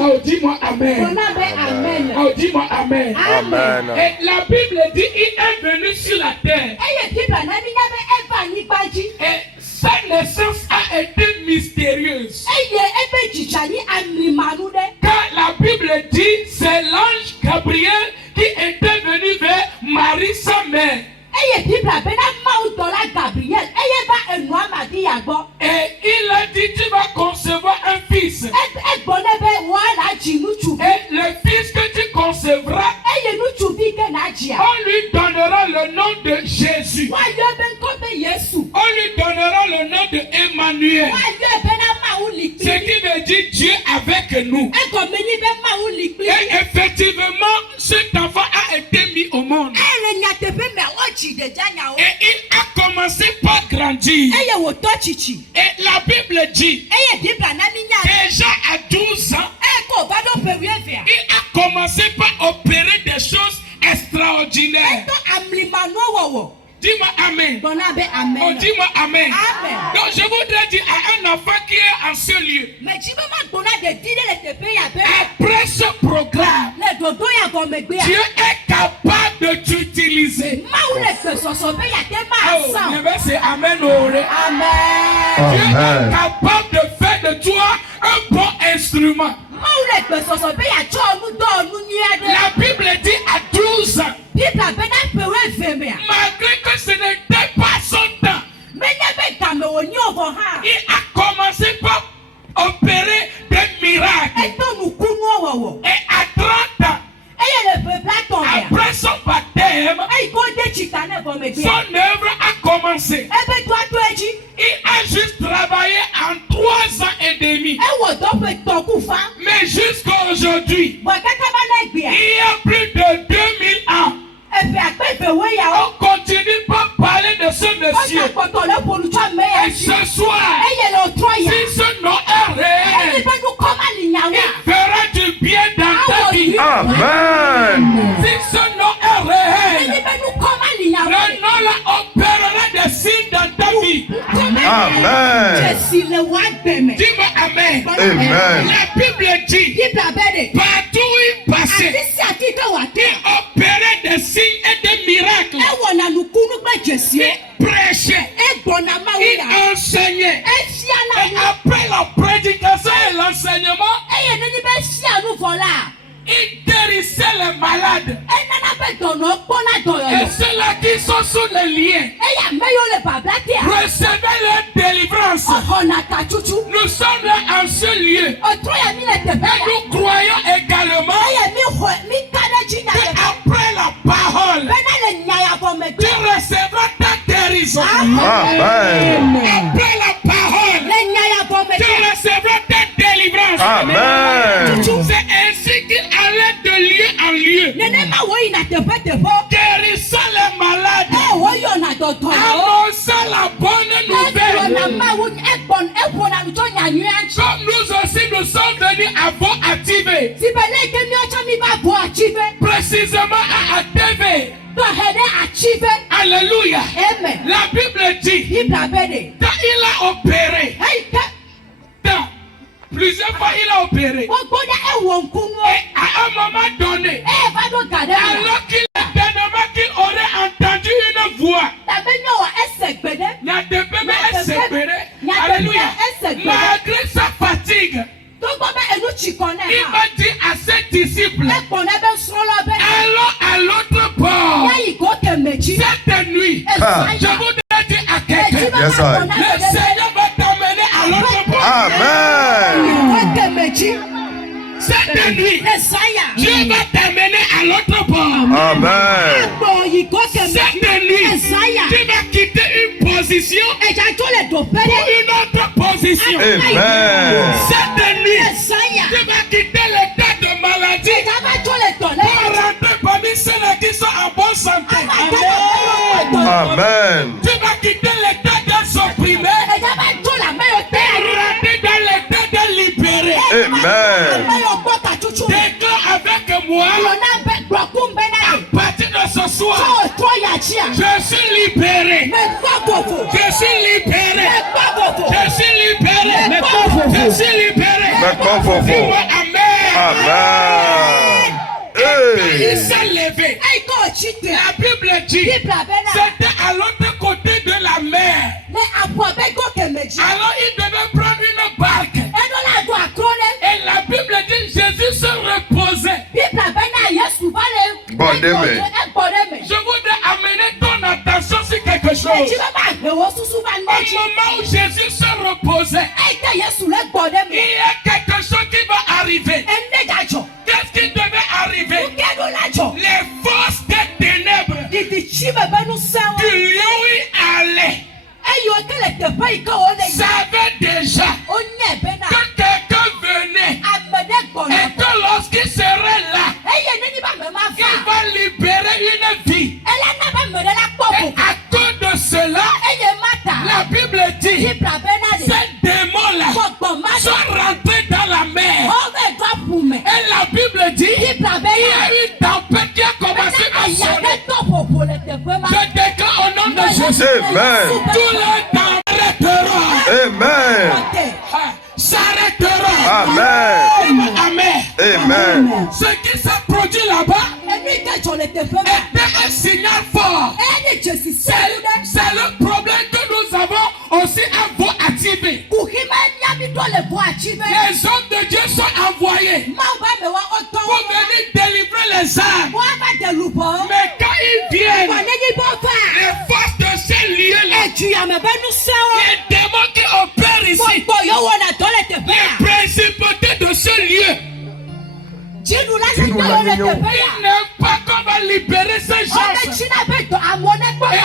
Oh, dis-moi amen. Oh, dis-moi amen. Amen. Et la Bible dit il est venu sur la terre. Et sa naissance a été mystérieuse. Car la Bible dit c'est l'ange Gabriel qui était venu vers Marie sa mère. Et il a dit tu vas concevoir un fils. Et le fils que tu concevras, on lui donnera le nom de Jésus. On lui donnera le nom de Emmanuel. Ce qui veut dire Dieu avec nous. Et effectivement, cet enfant a été mis au monde. Et il a commencé par grandir. Et la Bible dit, déjà à 12 ans, il a commencé par opérer des choses extraordinaires. Dis-moi amen. Oh, dis-moi amen. Donc je voudrais dire à un enfant qui est en ce lieu, après ce programme, Dieu est capable de t'utiliser. Oh, c'est amen. Dieu est capable de faire de toi un bon instrument. La Bible dit à 12 ans, malgré que ce n'était pas son temps, il a commencé par opérer des miracles. Et à 30 ans, après son baptême, son œuvre a commencé. Il a juste travaillé en 3 ans et demi. Mais jusqu'à aujourd'hui, il y a plus de 2000 ans, on continue par parler de ce monsieur. Et ce soir, si ce nom est réel, il fera du bien dans ta vie. Amen. Si ce nom est réel, le nom là opérera des signes dans ta vie. Amen. Dis-moi amen. Amen. La Bible dit, partout où il passait, il opérait des signes et des miracles. Il prêchait, il enseignait. Et après la prédication et l'enseignement, il guérissait les malades. Et ceux-là qui sont sous les liens recevaient leur délivrance. Nous sommes là en ce lieu. Et nous croyons également qu'après la parole, tu recevras ta guérison. Amen. Après la parole, tu recevras ta délivrance. Amen. C'est ainsi qu'il allait de lieu en lieu, guérissant les malades, annonçant la bonne nouvelle. Comme nous aussi nous sommes venus à Bois-Activé, précisément à ATV. Alléluia. La Bible dit, quand il a opéré, plusieurs fois il a opéré. Et à un moment donné, alors qu'il qu'il aurait entendu une voix, alléluia, malgré sa fatigue, il va dire à ses disciples, allons à l'autre bord. Cette nuit, je voudrais dire à quelqu'un, Yes, sir. le Seigneur va t'amener à l'autre bord. Amen. Cette nuit, Dieu va t'amener à l'autre bord. Amen. Cette nuit, tu vas quitter une position pour une autre position. Amen. Cette nuit, tu vas quitter l'état de maladie pour rentrer parmi ceux-là qui sont en bonne santé. Amen. Tu vas quitter l'état des opprimés pour rentrer dans l'état de libérés. Amen. Déclare avec moi, à partir de ce soir, je suis libéré. Je suis libéré. Je suis libéré. Je suis libéré. Dis-moi amen. Amen. Il s'est levé. La Bible dit c'était à l'autre côté de la mer. Alors il devait prendre une barque. Et la Bible dit Jésus se reposait. Je voudrais amener ton attention sur quelque chose. Au moment où Jésus se reposait, il y a quelque chose qui va arriver. Qu'est-ce qui devait arriver? Les forces des ténèbres du lieu où il allait savaient déjà que quelqu'un venait et que lorsqu'il serait là, il va libérer une vie. Et à cause de cela, la Bible dit ces démons-là sont rentrés dans la mer. Et la Bible dit il y a une tempête qui a commencé à sonner. Je déclare au nom de Jésus. Amen. Tout le temps s'arrêtera. Amen. S'arrêtera. Amen. Amen. Amen. Ce qui s'est produit là-bas était un signal fort. C'est le problème que nous avons aussi à vous activer. Les hommes de Dieu sont envoyés pour venir délivrer les âmes. Mais quand ils viennent, les forces de ces lieux-là, les démons qui opèrent ici, les principautés de ce lieu, ils n'aiment pas qu'on va libérer ces gens. Et à